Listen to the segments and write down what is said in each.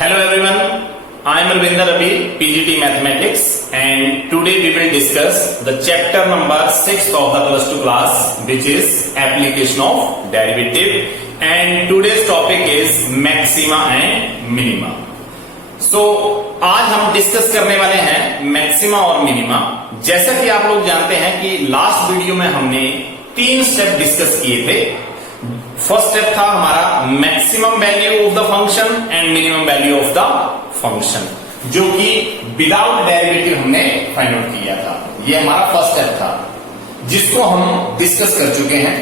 Hello everyone, I am Ravinder Ravi, PGT Mathematics, and today we will discuss the chapter number 6 of the plus 2 class, which is application of derivative, and today's topic is maxima and minima. So आज हम discuss करने वाले हैं maxima और minima. जैसा कि आप लोग जानते हैं कि लास्ट वीडियो में हमने 3 स्टेप डिस्कस किए थे। फर्स्ट स्टेप था हमारा maximum value of the function and minimum value of the function, जो कि विदाउट डेरिवेटिव हमने फाइंड आउट किया था। ये हमारा फर्स्ट स्टेप था जिसको हम डिस्कस कर चुके हैं।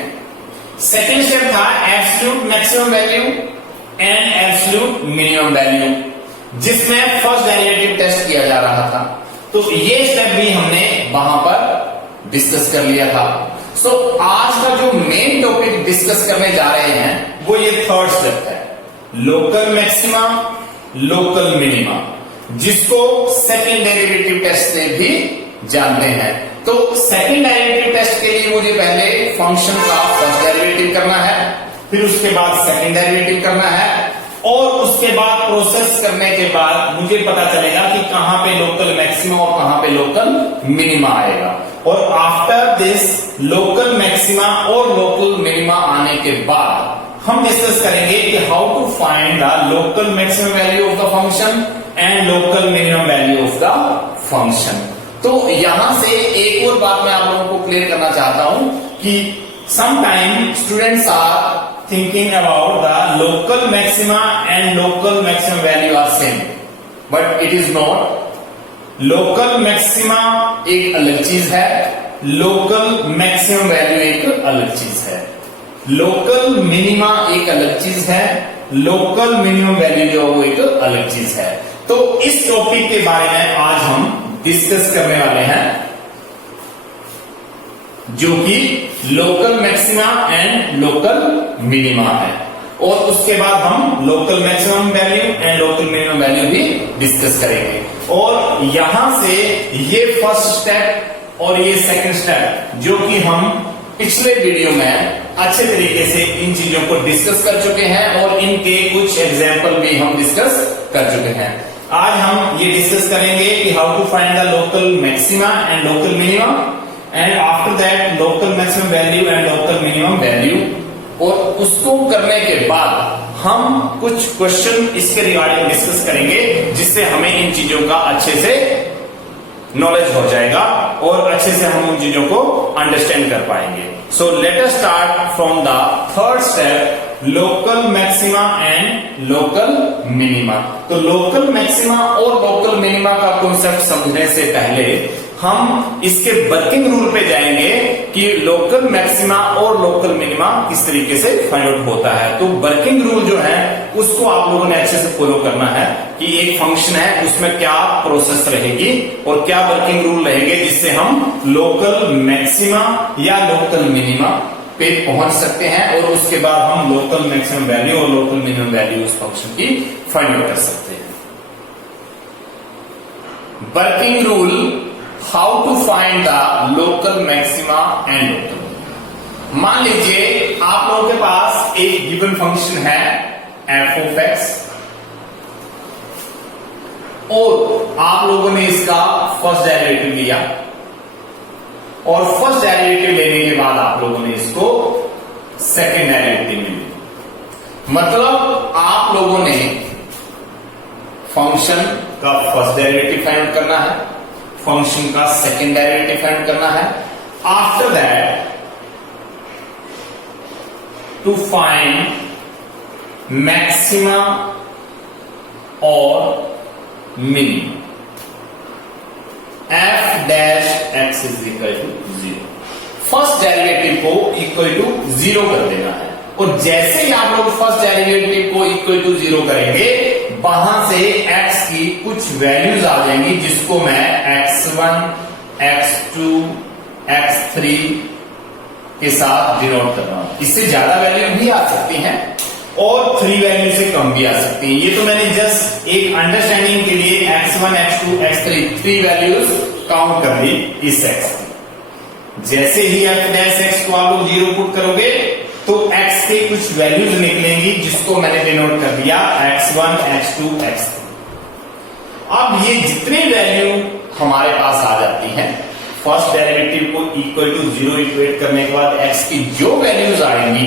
सेकेंड स्टेप था absolute maximum value and absolute minimum value, जिसमें फर्स्ट डेरिवेटिव टेस्ट किया जा रहा था। तो ये स्टेप भी हमने वहां पर डिस्कस कर लिया था। सो आज का जो मेन टॉपिक डिस्कस करने जा रहे हैं वो ये थर्ड स्टेप है, लोकल मैक्सिमा लोकल मिनिमा, जिसको सेकंड डेरिवेटिव टेस्ट से भी जानते हैं। तो सेकंड डेरिवेटिव टेस्ट के लिए मुझे पहले फंक्शन का फर्स्ट डेरिवेटिव करना है, फिर उसके बाद सेकंड डेरिवेटिव करना है, और उसके बाद प्रोसेस करने के बाद मुझे पता चलेगा कि कहां पे लोकल मैक्सिमा और कहां पे लोकल मिनिमा आएगा। और आफ्टर दिस लोकल मैक्सिमा और लोकल मिनिमा आने के बाद हम डिस्कस करेंगे कि how to find the local maximum value of the function and local minimum value of the function. तो यहां से एक और बात मैं आप लोगों को क्लियर करना चाहता हूं कि sometime students are thinking about the local maxima and local maximum value are same, but it is not. local maxima एक अलग चीज है, local maximum value एक अलग चीज है, local minima एक अलग चीज है, local minimum value जो वो एक अलग चीज है। तो इस टॉपिक के बारे में आज हम डिस्कस करने वाले हैं, जो कि local maxima and local minima है। और उसके बाद हम local maximum value and local minimum value भी डिस्कस करेंगे। और यहां से ये फर्स्ट स्टेप और ये सेकंड स्टेप जो कि हम पिछले वीडियो में अच्छे तरीके से इन चीजों को डिस्कस कर चुके हैं और इनके कुछ एग्जाम्पल भी हम डिस्कस कर चुके हैं। आज हम ये डिस्कस करेंगे कि how to find the local maxima and local minima, and after that local maximum value and local minimum value. और उसको करने के बाद हम कुछ क्वेश्चन इसके रिगार्डिंग डिस्कस करेंगे, जिससे हमें इन चीजों का अच्छे से नॉलेज हो जाएगा और अच्छे से हम उन चीजों को अंडरस्टैंड कर पाएंगे। So let us start from the third step, local maxima and local minima. तो लोकल मैक्सिमा और लोकल मिनिमा का कॉन्सेप्ट समझने से पहले हम इसके वर्किंग रूल पे जाएंगे कि लोकल मैक्सिमा और लोकल मिनिमा किस तरीके से फाइंड आउट होता है। तो वर्किंग रूल जो है उसको आप लोगों ने अच्छे से फॉलो करना है कि एक फंक्शन है उसमें क्या प्रोसेस रहेगी और क्या वर्किंग रूल रहेंगे, जिससे हम लोकल मैक्सिमा या लोकल मिनिमा पे पहुंच सकते हैं और उसके बाद हम लोकल मैक्सिमम वैल्यू और लोकल मिनिमम वैल्यू उस फंक्शन की फाइंड आउट कर सकते हैं। Working rule, how to find the local maxima and local. मान लीजिए आप लोगों के पास एक गिवन फंक्शन है f of x, और आप लोगों ने इसका फर्स्ट डेरिवेटिव लिया, और फर्स्ट डेरिवेटिव लेने के बाद आप लोगों ने इसको सेकंड डेरिवेटिव लिया। मतलब आप लोगों ने फंक्शन का फर्स्ट डेरिवेटिव फाइंड करना है, फंक्शन का सेकंड डेरिवेटिव फाइंड करना है। After that to find maxima और minima, f dash x is equal to 0। First derivative को इक्वल टू 0 कर देना है, और जैसे ही आप लोग फर्स्ट डेरिवेटिव को इक्वल टू 0 करेंगे, वहां से x की कुछ वैल्यूज आ जाएंगी, जिसको मैं x1, x2, x3 के साथ डिनोट कर रहा हूं। इससे ज्यादा वैल्यू भी आ सकती हैं और 3 वैल्यू से कम भी आ सकती हैं। ये तो मैंने जस्ट एक अंडरस्टैंडिंग के लिए x1, x2, x3 3 values count कर ली इस x की। जैसे ही f डैश x को आप लोग 0 पुट करोगे, तो x के कुछ वैल्यूज निकलेंगी जिसको मैंने डिनोट कर दिया x1, x2, x3। अब ये जितनी वैल्यू हमारे पास आ जाती हैं, फर्स्ट डेरिवेटिव को इक्वल टू 0 इक्वेट करने के बाद x की जो वैल्यूज आएंगी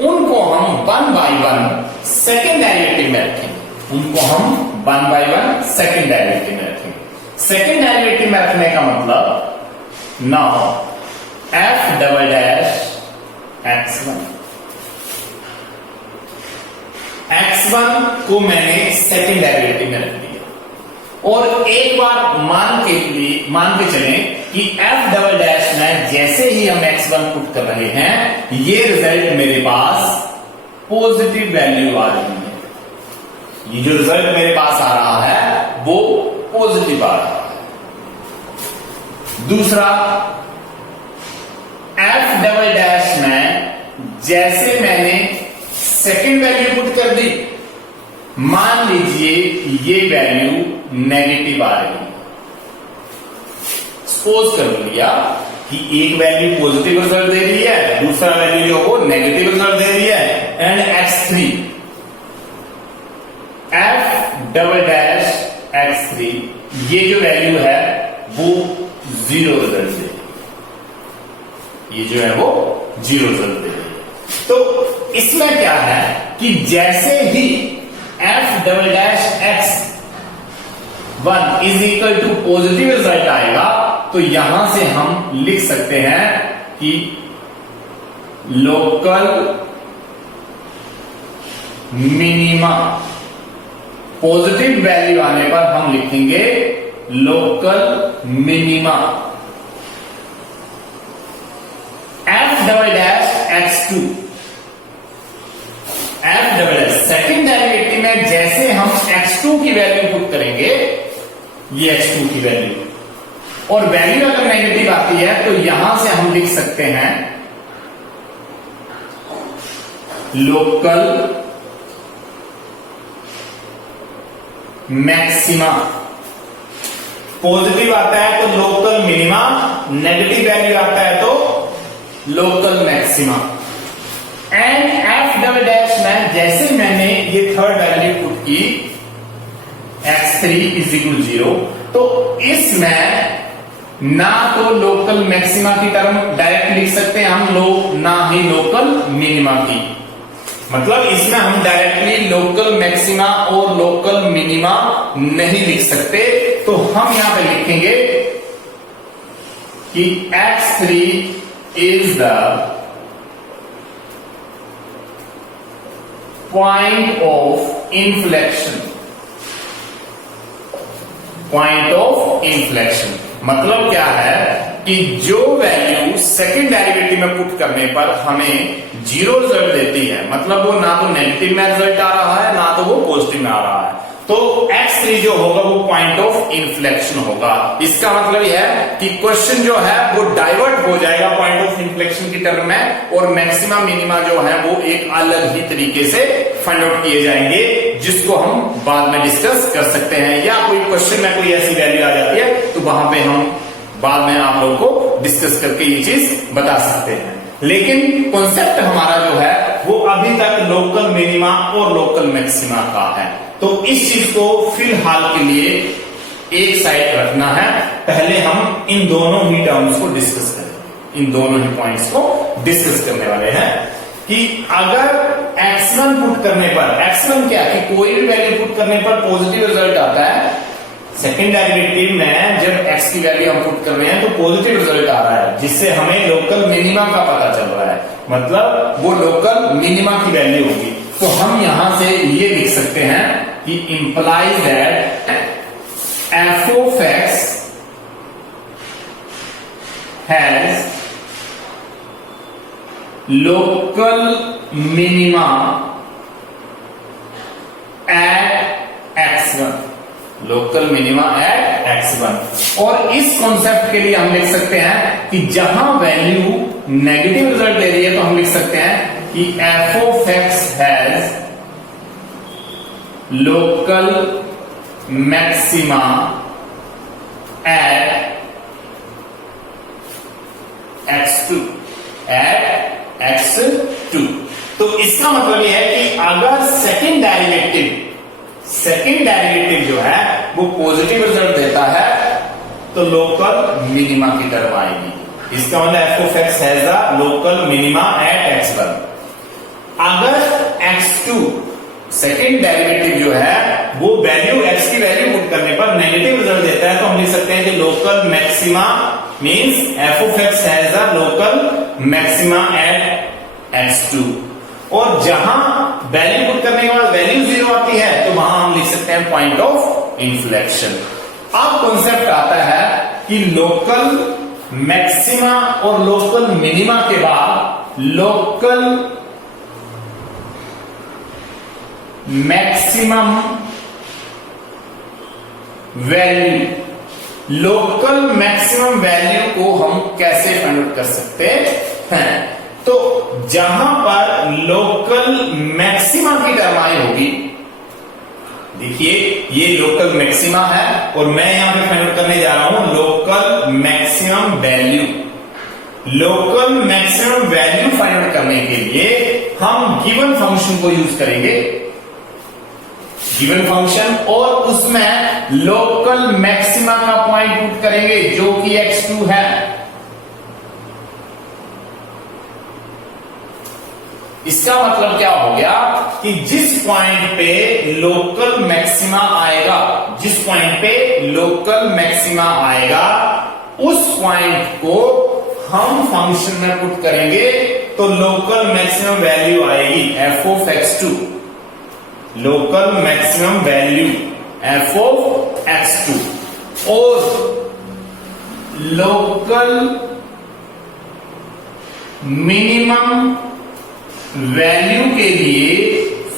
उनको हम 1 by 1 सेकेंड डेरिवेटिव में रखेंगे। उनको हम 1 by 1 सेकेंड डेरिवेटिव में रखेंगे। सेकेंड डेरिवेटिव में रखने का मतलब now f double dash x1 को मैंने सेकेंड डेरिवेटिव में रख दिया और एक बार मान के चले कि f डबल डैश में जैसे ही हम x1 पुट कर रहे हैं ये रिजल्ट मेरे पास पॉजिटिव वैल्यू आ रही है। ये जो रिजल्ट मेरे पास आ रहा है वो पॉजिटिव आ रहा है। दूसरा, f डबल डैश में जैसे मैंने सेकेंड वैल्यू पुट कर दी, मान लीजिए ये वैल्यू नेगेटिव आ रही है। सपोज कर लिया कि एक वैल्यू पॉजिटिव रिजल्ट दे रही है, दूसरा वैल्यू जो वो नेगेटिव रिजल्ट दे रही है, and x3 f double dash x3 ये जो वैल्यू है वो 0 रिजल्ट दे, ये जो है वो 0 रिजल्ट दे। तो इसमें क्या है कि जैसे ही f double dash x1 is equal to positive result आएगा तो यहां से हम लिख सकते हैं कि लोकल मिनिमा, पॉजिटिव वैल्यू आने पर हम लिखेंगे local minima f double dash x2। f double dash second derivative में जैसे हम x2 की वैल्यू पुट करेंगे, ये x2 की वैल्यू, और वैल्यू अगर नेगेटिव आती है तो यहां से हम लिख सकते हैं लोकल मैक्सिमा। पॉजिटिव आता है तो लोकल मिनिमा, नेगेटिव वैल्यू आता है तो local maxima. And f double dash में जैसे मैंने ये थर्ड वैल्यू पुट की x3 इज इक्वल 0, तो इसमें ना तो लोकल मैक्सिमा की टर्म डायरेक्ट लिख सकते हैं हम लोग, ना ही लोकल मिनिमा की। मतलब इसमें हम डायरेक्टली लोकल मैक्सिमा और लोकल मिनिमा नहीं लिख सकते, तो हम यहां पे लिखेंगे कि x3 is the point of inflection. Point of inflection मतलब क्या है कि जो वैल्यू सेकेंड डेरिवेटिव में पुट करने पर हमें 0 रिजल्ट देती है, मतलब वो ना तो नेगेटिव में रिजल्ट आ रहा है ना तो वो पॉजिटिव में आ रहा है, तो x3 जो होगा वो पॉइंट ऑफ इन्फ्लेक्शन होगा। इसका मतलब यह है कि क्वेश्चन जो है वो डाइवर्ट हो जाएगा पॉइंट ऑफ इन्फ्लेक्शन की टर्म में, और मैक्सिमा मिनिमा जो है वो एक अलग ही तरीके से फाइंड आउट किए जाएंगे, जिसको हम बाद में डिस्कस कर सकते हैं। या कोई क्वेश्चन में कोई ऐसी वैल्यू आ जाती है तो वहां पे हम बाद में आप लोगों को डिस्कस करके ये चीज बता सकते हैं। लेकिन कॉन्सेप्ट हमारा जो है वो अभी तक लोकल मिनिमा और लोकल मैक्सिमा का है, तो इस चीज को फिलहाल के लिए एक साइड रखना है। पहले हम इन दोनों ही टर्म्स को डिस्कस करें, इन दोनों ही पॉइंट्स को डिस्कस करने वाले हैं कि अगर x1 पुट करने पर, x1 क्या कि कोई भी वैल्यू पुट करने पर पॉजिटिव रिजल्ट आता है। सेकेंड डेरिवेटिव में जब x की वैल्यू हम पुट कर रहे हैं तो पॉजिटिव रिजल्ट आ रहा है, जिससे हमें लोकल मिनिमा का पता चल रहा है, मतलब वो लोकल मिनिमा की वैल्यू होगी। तो हम यहां से ये लिख सकते हैं कि implies that f of x has local minima at x1, local minima at x1। और इस कॉन्सेप्ट के लिए हम लिख सकते हैं कि जहां वैल्यू नेगेटिव रिजल्ट दे रही है तो हम लिख सकते हैं कि f of x has local maxima at x2, at x2। इसका मतलब यह है कि अगर सेकंड डेरिवेटिव जो है वो पॉजिटिव रिजल्ट देता है तो लोकल मिनिमा की तरफ आएगी। इसका मतलब F of X has the local minima at x1। अगर x2 सेकंड डेरिवेटिव जो है वो वैल्यू x की वैल्यू पुट करने पर नेगेटिव रिजल्ट देता है तो हम लिख सकते हैं कि local maxima means F of X has the local maxima at x2। और जहां वैल्यू पुट करने के बाद वैल्यू 0 आती है तो वहां हम लिख सकते हैं पॉइंट ऑफ इन्फ्लेक्शन। अब कॉन्सेप्ट आता है कि लोकल मैक्सिमा और लोकल मिनिमा के बाद local maximum value, local maximum value को हम कैसे फाइंड आउट कर सकते हैं? तो जहां पर लोकल मैक्सिमा की टर्म आई होगी, देखिए ये लोकल मैक्सिमा है और मैं यहां पे फाइंड आउट करने जा रहा हूं local maximum value. Local maximum value find out करने के लिए हम गिवन फंक्शन को यूज करेंगे, गिवन फंक्शन, और उसमें लोकल मैक्सिमा का पॉइंट पुट करेंगे जो कि x2 है। इसका मतलब क्या हो गया कि जिस पॉइंट पे लोकल मैक्सिमा आएगा, जिस पॉइंट पे लोकल मैक्सिमा आएगा उस पॉइंट को हम फंक्शन में पुट करेंगे तो लोकल मैक्सिमम वैल्यू आएगी F of x2। Local maximum value F of x2 और लोकल मिनिमम वैल्यू के लिए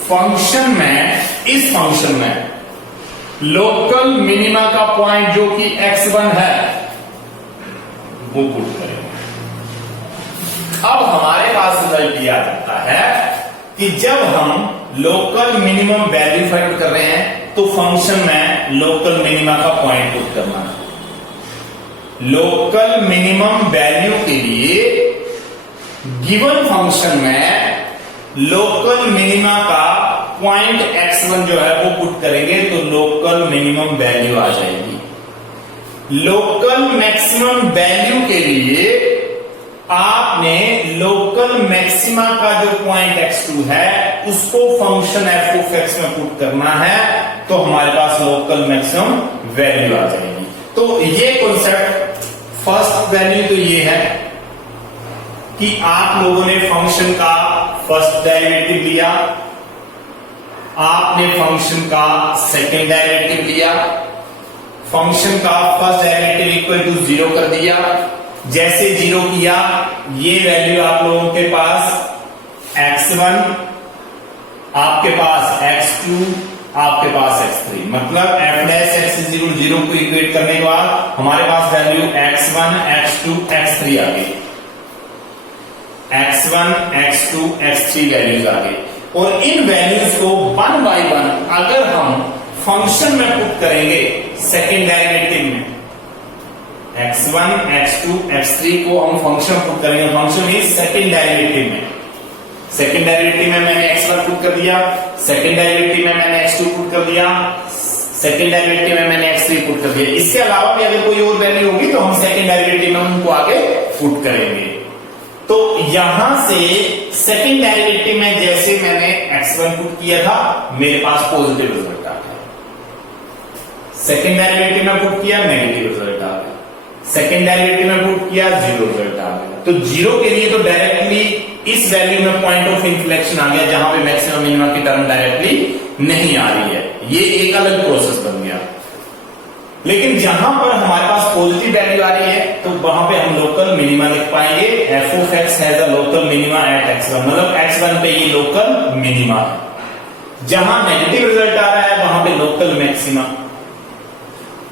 फंक्शन में, इस फंक्शन में लोकल मिनिमा का पॉइंट जो कि x1 है वो पुट करेंगे। अब हमारे पास रिजल्ट ये आ जाता है कि जब हम लोकल मिनिमम वैल्यू फाइंड कर रहे हैं तो फंक्शन में लोकल मिनिमा का पॉइंट पुट करना है। लोकल मिनिमम वैल्यू के लिए गिवन फंक्शन में लोकल मिनिमा का पॉइंट x1 जो है वो पुट करेंगे तो लोकल मिनिमम वैल्यू आ जाएगी। लोकल मैक्सिमम वैल्यू के लिए आपने लोकल मैक्सिमा का जो पॉइंट x2 है उसको फंक्शन f ऑफ x में पुट करना है तो हमारे पास लोकल मैक्सिमम वैल्यू आ जाएगी। तो ये कॉन्सेप्ट, फर्स्ट वैल्यू तो ये है कि आप लोगों ने फंक्शन का फर्स्ट डेरिवेटिव लिया, आपने फंक्शन का सेकंड डेरिवेटिव लिया, फंक्शन का फर्स्ट डेरिवेटिव इक्वल टू 0 कर दिया। जैसे 0 किया ये वैल्यू आप लोगों के पास x1, आपके पास x2, आपके पास x3, मतलब f डैश x 0 को इक्वेट करने के बाद हमारे पास वैल्यू x1, x2, x3 आ गई। x1, x2, x3 वैल्यूज आ गई और इन वैल्यूज को 1 बाय 1 अगर हम फंक्शन में पुट करेंगे सेकेंड डेरिवेटिव में, x1, x2, x3 को हम फंक्शन पुट करेंगे, फंक्शन इज सेकेंड डेरिवेटिव में। सेकेंड डेरिवेटिव में मैंने x1 पुट कर दिया, सेकेंड डेरिवेटिव में मैंने x2 पुट कर दिया, सेकेंड डेरिवेटिव में मैंने x3 पुट कर दिया। इसके अलावा भी अगर कोई और वैल्यू होगी तो हम सेकेंड डेरिवेटिव में उनको आगे पुट करेंगे। तो यहां से सेकेंड डेरिवेटिव में जैसे मैंने x1 पुट किया था मेरे पास पॉजिटिव रिजल्ट आ गया, सेकेंड डेरिवेटिव में पुट किया नेगेटिव रिजल्ट आ गया, सेकेंड डेरिवेटिव में पुट किया 0 रिजल्ट आ गया। तो 0 के लिए तो डायरेक्टली इस वैल्यू में पॉइंट ऑफ इन्फ्लेक्शन आ गया जहां पे मैक्सिमम मिनिमम की टर्म डायरेक्टली नहीं आ रही है, ये एक अलग प्रोसेस बन गया। लेकिन जहां पर हमारे पास पॉजिटिव वैल्यू आ रही है तो वहां पे हम लोकल मिनिमा लिख पाएंगे, F of X has a local minima at x1, मतलब x1 पे ये लोकल मिनिमा है। जहां नेगेटिव रिजल्ट आ रहा है वहां पे लोकल मैक्सिमा।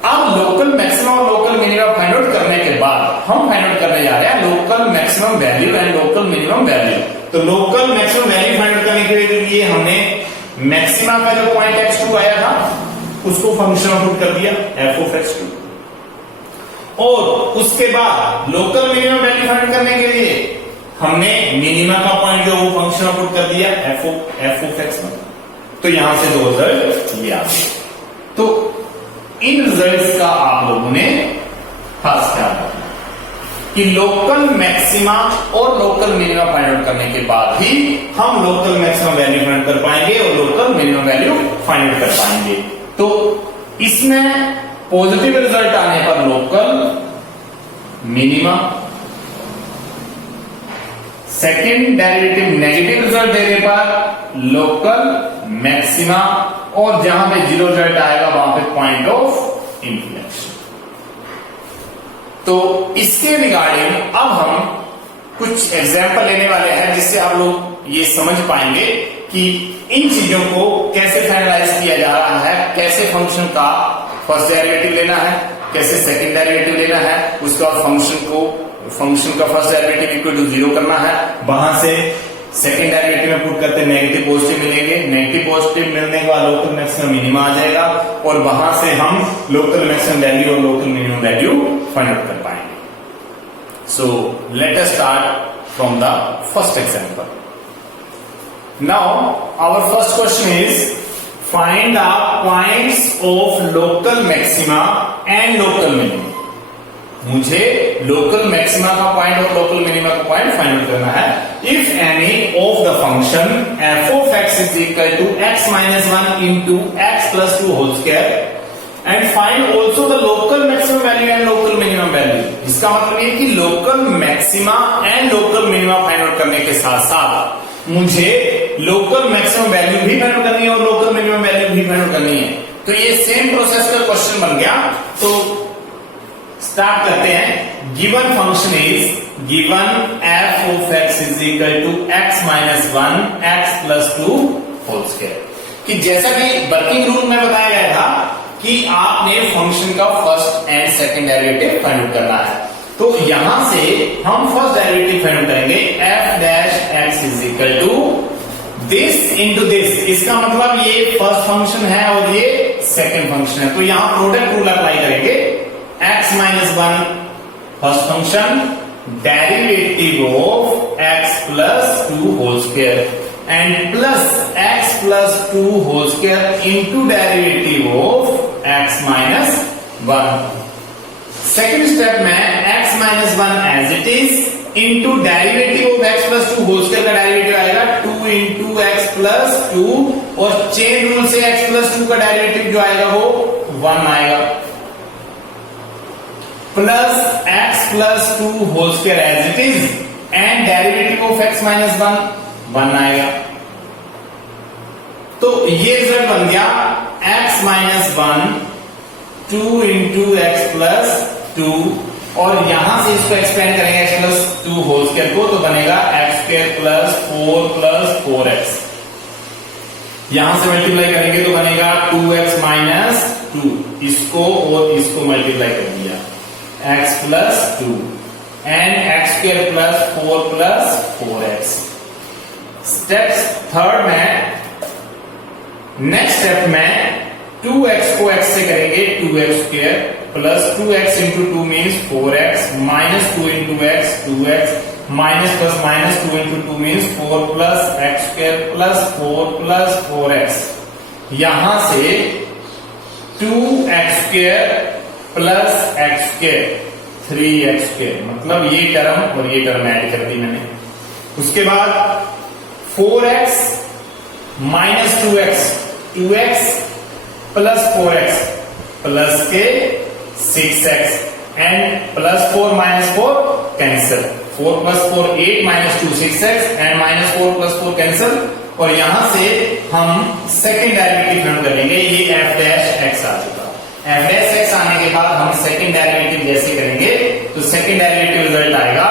अब लोकल मैक्सिमम और लोकल मिनिमा फाइंड आउट करने के बाद हम फाइंड आउट करने जा रहे हैं local maximum value and local minimum value. तो local maximum value find out करने के लिए हमने मैक्सिमा का जो पॉइंट x2 आया था उसको फंक्शन में पुट कर दिया f ऑफ x2, और उसके बाद लोकल मिनिमम वैल्यू फाइंड करने के लिए हमने मिनिमा का पॉइंट जो वो फंक्शन पुट कर दिया एफ ऑफ एक्स में, तो यहां से दो रिजल्ट ये आ गए। तो इन रिजल्ट्स का आप लोगों ने खास ख्याल रखना कि लोकल मैक्सिमा और लोकल मिनिमा फाइंड आउट करने के बाद ही हम लोकल मैक्सिमम वैल्यू फाइंड कर पाएंगे और local minimum value find out कर पाएंगे। तो इसमें पॉजिटिव रिजल्ट आने पर local minima, second derivative negative result देने पर लोकल मैक्सिमा, और जहां पे जीरो रिजल्ट आएगा वहां पे पॉइंट ऑफ इंफ्लेक्शन। तो इसके रिगार्डिंग अब हम कुछ एग्जाम्पल लेने वाले हैं जिससे आप लोग ये समझ पाएंगे कि इन चीजों को कैसे फाइनलाइज किया जा रहा है, कैसे फंक्शन का फर्स्ट डेरिवेटिव लेना है, कैसे सेकंड डेरिवेटिव लेना है, उसके बाद फंक्शन का फर्स्ट डेरिवेटिव इक्वल टू 0 करना है, वहां से सेकंड डेरिवेटिव में पुट करते नेगेटिव पॉजिटिव मिलेंगे, नेगेटिव पॉजिटिव मिलने के बाद लोकल मैक्सिमम मिनिमा आ जाएगा, और वहां से हम लोकल मैक्सिमम वैल्यू और local minimum value find out कर पाएंगे। So let us start from the first example. Now our first question is find the points of local maxima and local minima. मुझे local maxima का point और local minima का point find out करना है। If any of the function F of X is equal to X minus 1 into x plus 2 whole square and find also the local maximum value and local minimum value. इसका मतलब ये कि local maxima and local minima find out करने के साथ साथ मुझे local maximum value भी फाइंड आउट करनी है और लोकल मिनिमम वैल्यू भी फाइंड आउट करनी है। तो ये सेम प्रोसेस का क्वेश्चन बन गया। तो स्टार्ट करते हैं। Given function is given F of X is equal to X minus 1 X plus 2 whole square. कि जैसा कि वर्किंग रूल में बताया गया था कि आपने फंक्शन का first and second derivative find out करना है। तो यहां से हम फर्स्ट डेरिवेटिव फाइंड आउट करेंगे F dash X is equal to this into this. इसका मतलब ये फर्स्ट फंक्शन है और ये सेकंड फंक्शन है। तो यहां प्रोडक्ट रूल अप्लाई करेंगे। x minus 1 first function derivative of x plus 2 whole square and plus x plus 2 whole square into derivative of x minus 1। Second step में x minus 1 as it is into derivative of x plus 2 whole square का derivative आएगा 2 into x plus 2, और chain rule से x plus 2 का derivative जो आएगा वो 1 आएगा, plus x plus 2 whole square as it is and derivative of x minus 1 आएगा। तो ये रिजल्ट बन गया x minus 1 2 into x plus 2, और यहां से इसको एक्सपेंड करेंगे x प्लस 2 होल स्क्वायर को, तो बनेगा एक्स स्क्वायर प्लस 4x। यहां से मल्टीप्लाई करेंगे तो बनेगा 2x माइनस 2, इसको और इसको मल्टीप्लाई कर दिया x plus 2 and x square plus 4x। Step third में नेक्स्ट स्टेप में 2x को x से करेंगे 2x square plus 2x into 2 means 4x minus 2 into x 2x minus plus minus 2 into 2 means 4 plus x square plus 4x। यहां से 2x square plus x square 3x square, मतलब ये term और ये term add कर दी मैंने। उसके बाद 4x minus 2x plus 4x plus के 6x and plus 4 minus 4 cancel, 4 plus 4 8 minus 2 6x and minus 4 plus 4 cancel, और यहां से हम सेकेंड डेरिवेटिव फाइंड करेंगे। ये f डैश x आ चुका। f डैश x आने के बाद हम सेकेंड डेरिवेटिव जैसे करेंगे तो सेकेंड डेरिवेटिव रिजल्ट आएगा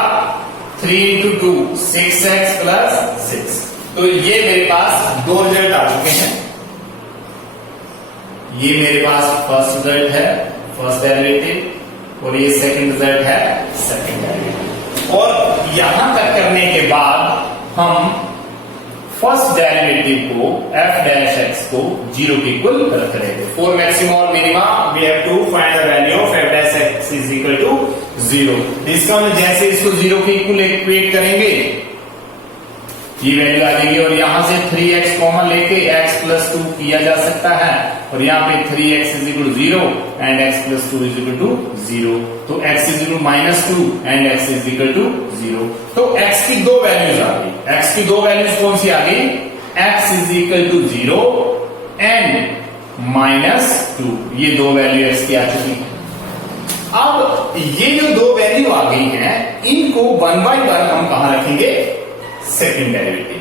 3 इंटू 2 6x प्लस 6। तो ये मेरे पास दो रिजल्ट आ चुके हैं। ये मेरे पास फर्स्ट रिजल्ट है फर्स्ट डेरिवेटिव, और ये सेकंड रिजल्ट है सेकंड डेरिवेटिव। और यहां तक करने के बाद हम फर्स्ट डेरिवेटिव को f डैश x को 0 के इक्वल रख रहे थे। फॉर मैक्सिमम और minima we have to find the value of f dash x is equal to 0। इसका मतलब जैसे इसको 0 के इक्वल इक्वेट करेंगे ये वैल्यू आ जाएगी और यहां से 3x कॉमन लेके x प्लस 2 किया जा सकता है और यहाँ पे 3x is equal to 0 and x plus 2 is equal to 0। तो x is equal to -2 and x is equal to 0। तो x की दो वैल्यूज आ गई। x की दो वैल्यूज कौन सी आ गई? x is equal to 0 and -2। ये दो वैल्यू x की आ चुकी है। अब ये जो दो वैल्यू आ गई हैं इनको 1 बाय 1 हम कहां रखेंगे? Second derivative.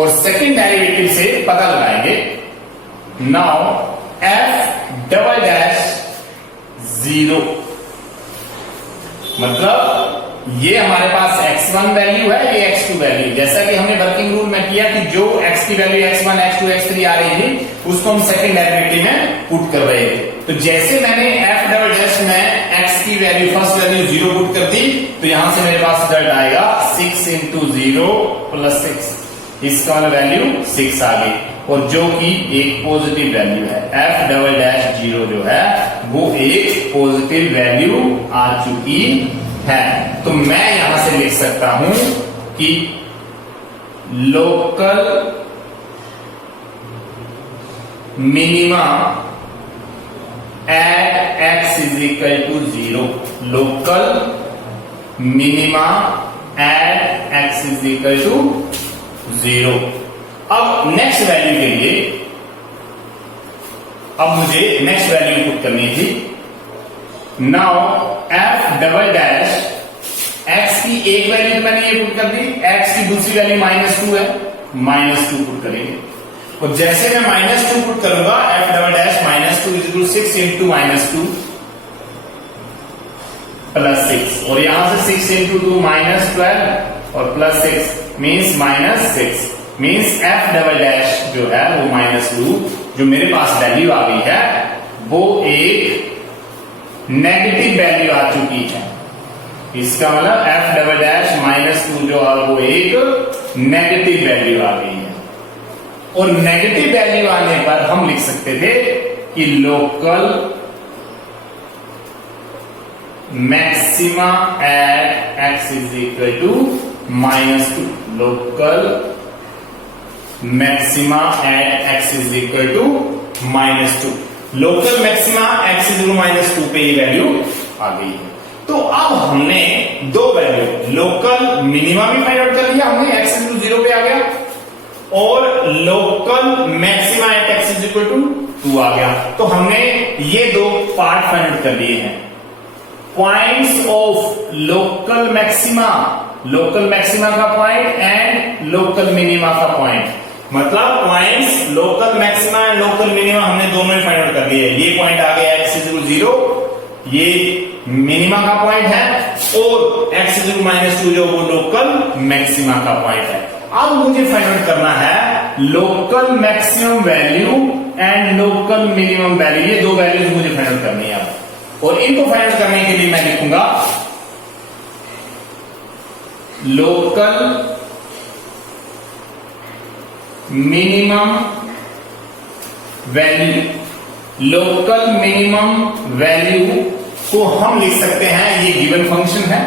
और सेकेंड डेरिवेटिव से पता लगाएंगे नाउ f डबल डैश 0 मतलब ये हमारे पास x1 वैल्यू है, ये x2 वैल्यू। जैसा कि हमने वर्किंग रूल में किया कि जो x की वैल्यू x1 x2 x3 आ रही थी उसको हम सेकेंड डेरिवेटिव में पुट कर रहे थे। तो जैसे मैंने f डबल डैश में x की वैल्यू फर्स्ट वैल्यू 0 पुट कर दी तो यहां से मेरे पास रिजल्ट आएगा 6 into 0 plus 6। इसका वैल्यू 6 आ गई और जो कि एक पॉजिटिव वैल्यू है। f डबल डैश 0 जो है वो एक पॉजिटिव वैल्यू आ चुकी है। तो मैं यहां से लिख सकता हूं कि local minima at x is equal to 0। Local minima at x is equal to 0। अब नेक्स्ट वैल्यू के लिए अब मुझे नेक्स्ट वैल्यू पुट करनी थी। Now f double dash x की एक वैल्यू तो मैंने ये पुट कर दी, x की दूसरी वैल्यू -2 है, -2 पुट करेंगे और जैसे मैं -2 पुट करूंगा f double dash -2 is equal 6 into -2 plus 6 और यहां से 6 into 2 -12 और plus 6 means -6 means f double dash जो है वो -2 जो मेरे पास वैल्यू आ गई है वो एक नेगेटिव वैल्यू आ चुकी है। इसका मतलब f डबल डैश -2 जो है वो एक नेगेटिव वैल्यू आ गई है और नेगेटिव वैल्यू आने पर हम लिख सकते थे कि local maxima at x is equal to -2। Local maxima at x is equal to -2। Local maxima x is equal -2 पे ये वैल्यू आ गई है। तो अब हमने दो वैल्यू लोकल मिनिमा भी फाइंड आउट कर लिया हमने, x इज इक्वल 0 पे आ गया और local maxima at x is equal to 2 आ गया। तो हमने ये दो पार्ट फाइंड आउट कर लिए हैं। पॉइंट्स ऑफ लोकल मैक्सिमा का पॉइंट एंड लोकल मिनिमा का पॉइंट, मतलब points local maxima and local minima हमने दोनों ही फाइंड आउट कर दिए। ये पॉइंट आ गया x इज इक्वल 0, ये मिनिमा का पॉइंट है और x इज इक्वल -2 जो वो लोकल मैक्सिमा का पॉइंट है। अब मुझे फाइंड आउट करना है local maximum value and local minimum value. ये दो वैल्यूज मुझे फाइंड आउट करनी है और इनको फाइंड आउट करने के लिए मैं लिखूंगा local minimum value. Local minimum value को हम लिख सकते हैं, ये गिवन फंक्शन है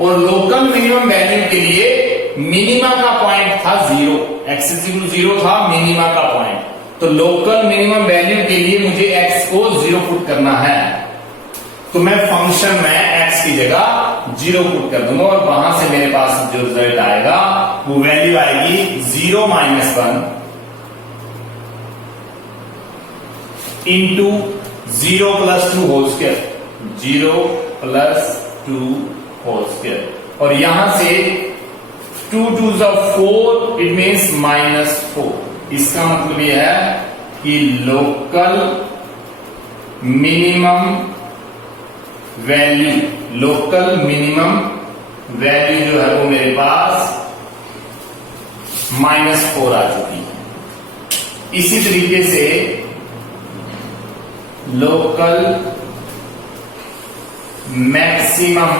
और लोकल मिनिमम वैल्यू के लिए मिनिमा का पॉइंट था 0, x इज इक्वल 0 था मिनिमा का पॉइंट। तो लोकल मिनिमम वैल्यू के लिए मुझे x को 0 पुट करना है तो मैं फंक्शन में x की जगह 0 पुट कर दूंगा और वहां से मेरे पास जो रिजल्ट आएगा वो वैल्यू आएगी 0 - 1 into 0 + 2 whole square, 0 + 2 whole square और यहां से 2 2s are 4 इट मीन्स -4। इसका मतलब यह है कि लोकल मिनिमम वैल्यू जो है वो मेरे पास -4 आ चुकी है। इसी तरीके से local maximum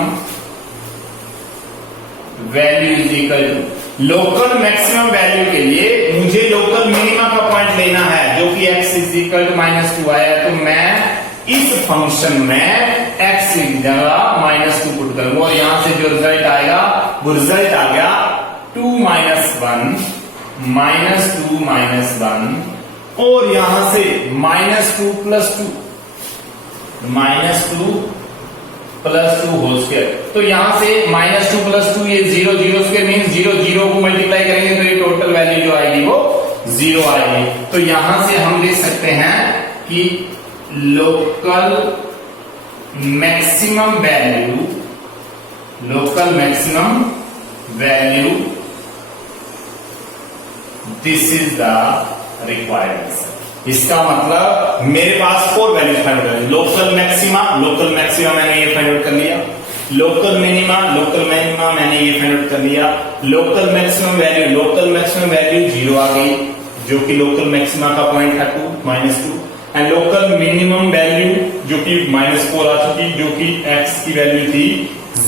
value is equal to local maximum value के लिए मुझे लोकल मिनिमा का पॉइंट लेना है जो कि x इज इक्वल टू -2 आया, तो मैं इस फंक्शन में x लिख दूंगा, -2 पुट करूंगा और यहां से जो रिजल्ट आएगा वो रिजल्ट आ गया 2 - 1 -2 - 1 और यहां से -2 + 2 -2 + 2 होल स्क्वायर। तो यहां से -2 + 2 ये 0 0 स्क्वायर मीन 0 0 को मल्टीप्लाई करेंगे तो ये टोटल वैल्यू जो आएगी वो 0 आएगी। तो यहां से हम लिख सकते हैं कि local maximum value this is the required answer. इसका मतलब मेरे पास 4 वैल्यूज फाइंड आउट करनी, लोकल मैक्सिमा मैंने ये फाइंड आउट कर लिया, लोकल मिनिमा मैंने ये फाइंड आउट कर लिया, लोकल मैक्सिमम वैल्यू 0 आ गई जो कि लोकल मैक्सिमा का पॉइंट है 2 -2 एंड लोकल मिनिमम वैल्यू जो कि -4 आ चुकी जो कि x की वैल्यू थी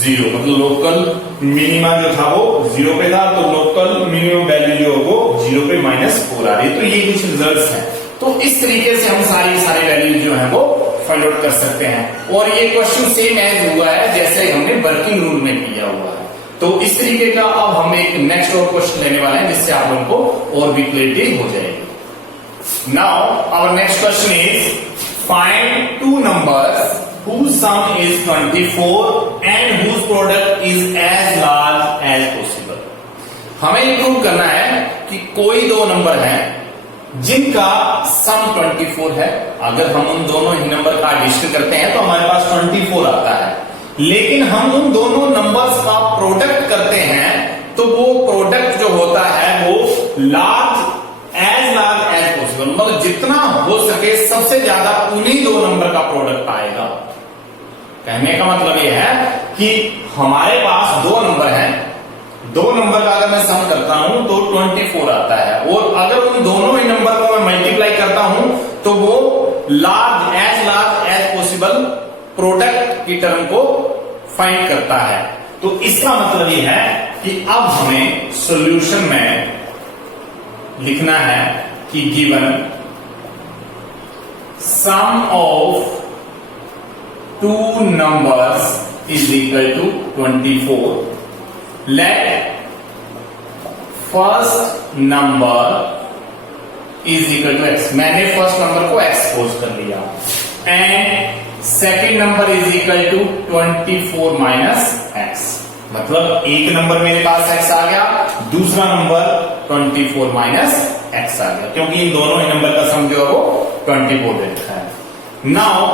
0, मतलब लोकल मिनिमा जो था वो 0 पे था, तो लोकल मिनिमम वैल्यू जो वो 0 पे -4 आ रही है। तो ये कुछ रिजल्ट्स हैं। तो इस तरीके से हम सारी वैल्यू जो है वो फाइंड आउट कर सकते हैं और ये क्वेश्चन सेम एज हुआ है जैसे हमने वर्किंग रूल में किया हुआ है। तो इस तरीके का अब हम एक नेक्स्ट और क्वेश्चन लेने वाले हैं जिससे आप लोगों को और भी क्लियरिटी हो जाएगी। Now our next question is find two numbers whose sum is 24 and whose product is as large as possible। हमें ये प्रूव करना है कि कोई दो नंबर हैं जिनका सम 24 है। अगर हम उन दोनों ही नंबर का एडिशन करते हैं तो हमारे पास 24 आता है, लेकिन हम उन दोनों नंबर्स का प्रोडक्ट करते हैं तो वो प्रोडक्ट जो होता है वो लार्ज एज पॉसिबल, मतलब जितना हो सके सबसे ज्यादा उन्हीं दो नंबर का प्रोडक्ट आएगा। कहने का मतलब ये है कि हमारे पास दो नंबर हैं, दो नंबर का अगर मैं सम करता हूं तो 24 आता है और अगर उन दोनों ही नंबर को मैं मल्टीप्लाई करता हूं तो वो लार्ज एज पॉसिबल प्रोडक्ट की टर्म को फाइंड करता है। तो इसका मतलब ये है कि अब हमें सॉल्यूशन में लिखना है कि given sum of two numbers is equal to 24, let first number is equal to X. मैंने फर्स्ट नंबर को एक्सपोज कर लिया and second number is equal to 24 minus X, मतलब एक नंबर मेरे पास x आ गया, दूसरा नंबर 24 माइनस x आ गया, क्योंकि इन दोनों ही नंबर का सम जो है वो 24 दे रखा है। नाउ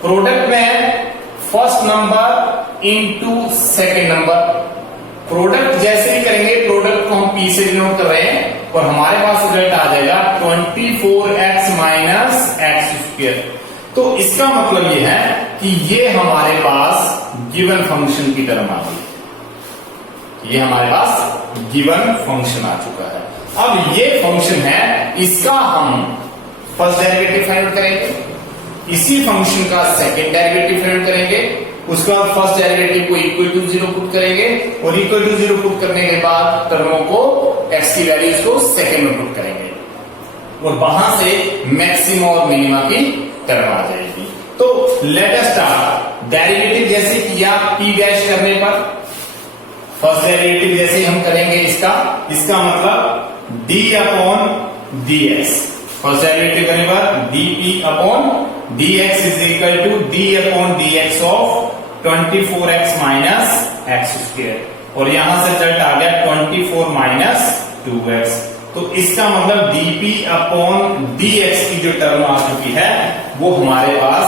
प्रोडक्ट में first number into second number, product जैसे ही करेंगे प्रोडक्ट को हम p से डिनोट कर रहे हैं और हमारे पास रिजल्ट आ जाएगा 24x माइनस एक्स स्क्वायर। तो इसका मतलब ये है कि ये हमारे पास गिवन फंक्शन की टर्म आ गई, ये हमारे पास गिवन फंक्शन आ चुका है। अब ये फंक्शन है, इसका हम फर्स्ट डेरिवेटिव फाइंड आउट करेंगे, इसी फंक्शन का सेकंड डेरिवेटिव फाइंड आउट करेंगे, उसके बाद फर्स्ट डेरिवेटिव को इक्वल टू 0 पुट करेंगे और इक्वल टू 0 पुट करने के बाद टर्मों को x की वैल्यूज को सेकंड में पुट करेंगे और वहां से मैक्सिमम और मिनिमा की टर्म आ जाएगी। तो लेट अस स्टार्ट। डेरिवेटिव जैसे किया p डैश करने पर, फर्स्ट डेरिवेटिव जैसे हम करेंगे इसका मतलब d upon dx, first derivative करने पर dp upon dx is equal to d upon dx of 24x minus X square और यहां से रिजल्ट आ गया 24 माइनस 2x। तो इसका मतलब dp अपॉन dx की जो टर्म आ चुकी है वो हमारे पास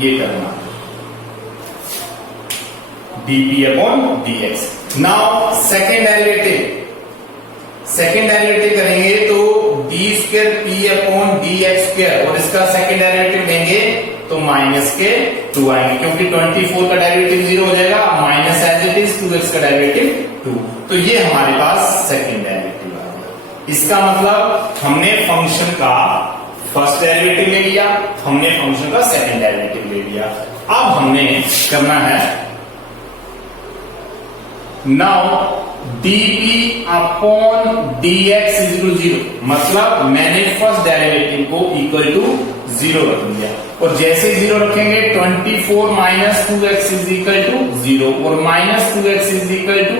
ये टर्म आ dp upon dx। Now second derivative करेंगे तो d square p upon dx square और इसका सेकेंड डेरिवेटिव लेंगे तो माइनस के 2 आएंगे, क्योंकि 24 का डेरिवेटिव 0 हो जाएगा, minus as it is 2x का डेरिवेटिव 2। तो ये हमारे पास सेकेंड डेरिवेटिव आ गया। इसका मतलब हमने फंक्शन का फर्स्ट डेरिवेटिव ले लिया, हमने फंक्शन का सेकेंड डेरिवेटिव ले लिया। अब हमने करना है now dp upon dx is to 0, मतलब मैंने फर्स्ट डेरिवेटिव को इक्वल टू 0 रख दिया, और जैसे 0 रखेंगे 24 minus 2x is equal to 0 और minus 2x is equal to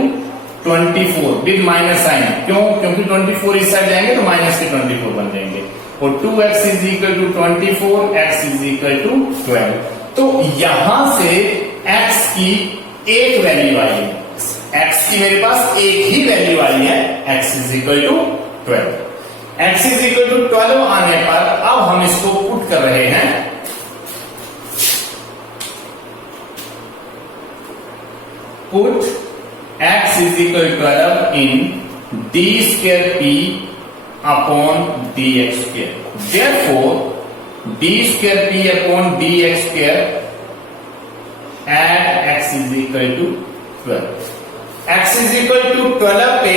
24 with minus sign. क्यों? क्योंकि 24 इस साइड जाएंगे तो माइनस के 24 बन जाएंगे, और 2x is equal to 24, x is equal to 12। तो यहां से x की एक वैल्यू आई है, x की मेरे पास एक ही वैल्यू आई है, x is equal to 12। x is equal to 12 आने पर अब हम इसको पुट कर रहे हैं, put x is equal to 12 in d square p upon dx square. Therefore d square p upon dx square at x is equal to 12। x is equal to 12 पे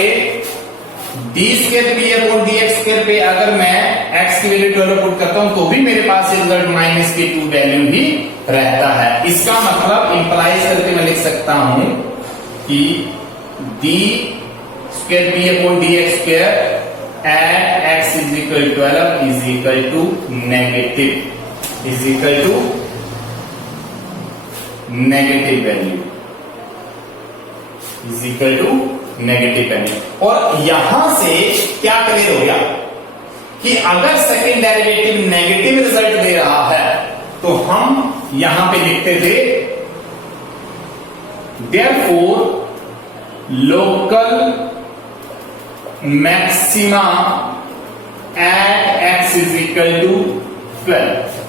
d square p upon dx square पे अगर मैं x की value 12 put करता हूं तो भी मेरे पास रिजल्ट माइनस के 2 वैल्यू ही रहता है। इसका मतलब इंप्लाइज करके मैं लिख सकता हूं कि d square p upon dx square at x is equal 12 is equal to negative, is equal to negative value, is equal to negative value. और यहां से क्या क्लियर हो गया कि अगर सेकेंड डेरिवेटिव नेगेटिव रिजल्ट दे रहा है तो हम यहां पे लिखते थे therefore local maxima at x is equal to 12।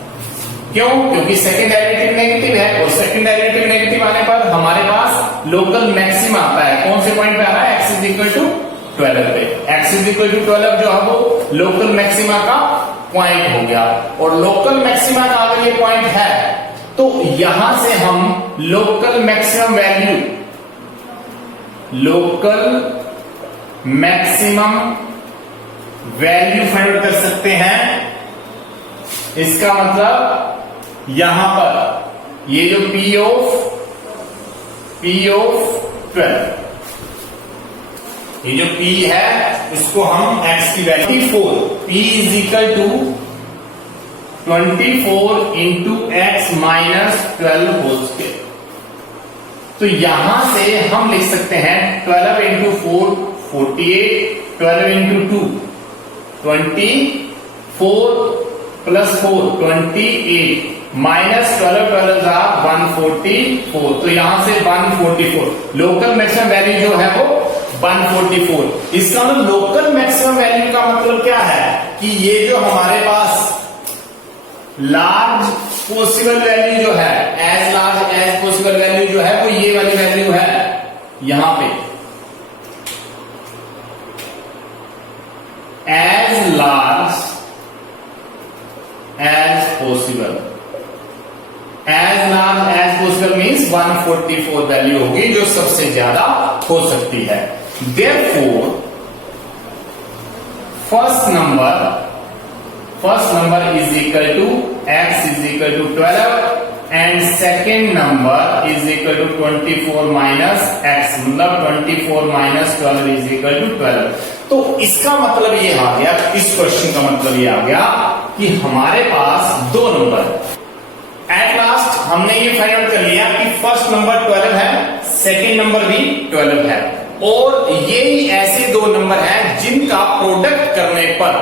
क्यों? क्योंकि सेकेंड डेरिवेटिव नेगेटिव है, और सेकेंड डेरिवेटिव नेगेटिव आने पर हमारे पास लोकल मैक्सिमा आता है। कौन से पॉइंट पे आ रहा है? x इज इक्वल टू 12 पे। x इज इक्वल टू 12 जो है वो लोकल मैक्सिमा का पॉइंट हो गया, और लोकल मैक्सिमा का अगर ये पॉइंट है तो यहां से हम local maximum value, local maximum value find out कर सकते हैं। इसका मतलब यहां पर ये जो P ऑफ 12, ये जो P है इसको हम x की value 24, P is equal to 24 into x minus 12 whole square. तो यहां से हम लिख सकते हैं 12 इंटू 4 48, 12 इंटू 2 24 प्लस 4 28 माइनस 12 144। तो यहां से 144 लोकल मैक्सिमम वैल्यू जो है वो 144। इसका मतलब लोकल मैक्सिमम वैल्यू का मतलब क्या है कि ये जो हमारे पास लार्ज पॉसिबल वैल्यू जो है, as large as possible value जो है वो ये वाली वैल्यू है यहां पे, as large as possible. As large as possible means 144 value होगी जो सबसे ज्यादा हो सकती है। Therefore first number is equal to x is equal to 12 and second number is equal to 24 minus x, मतलब 24 माइनस 12 इज इक्वल टू 12। तो इसका मतलब ये आ गया, इस क्वेश्चन का मतलब ये आ गया कि हमारे पास दो नंबर, एट लास्ट हमने ये फाइंड आउट कर लिया कि फर्स्ट नंबर 12 है, सेकेंड नंबर भी 12 है, और ये ही ऐसे दो नंबर हैं जिनका प्रोडक्ट करने पर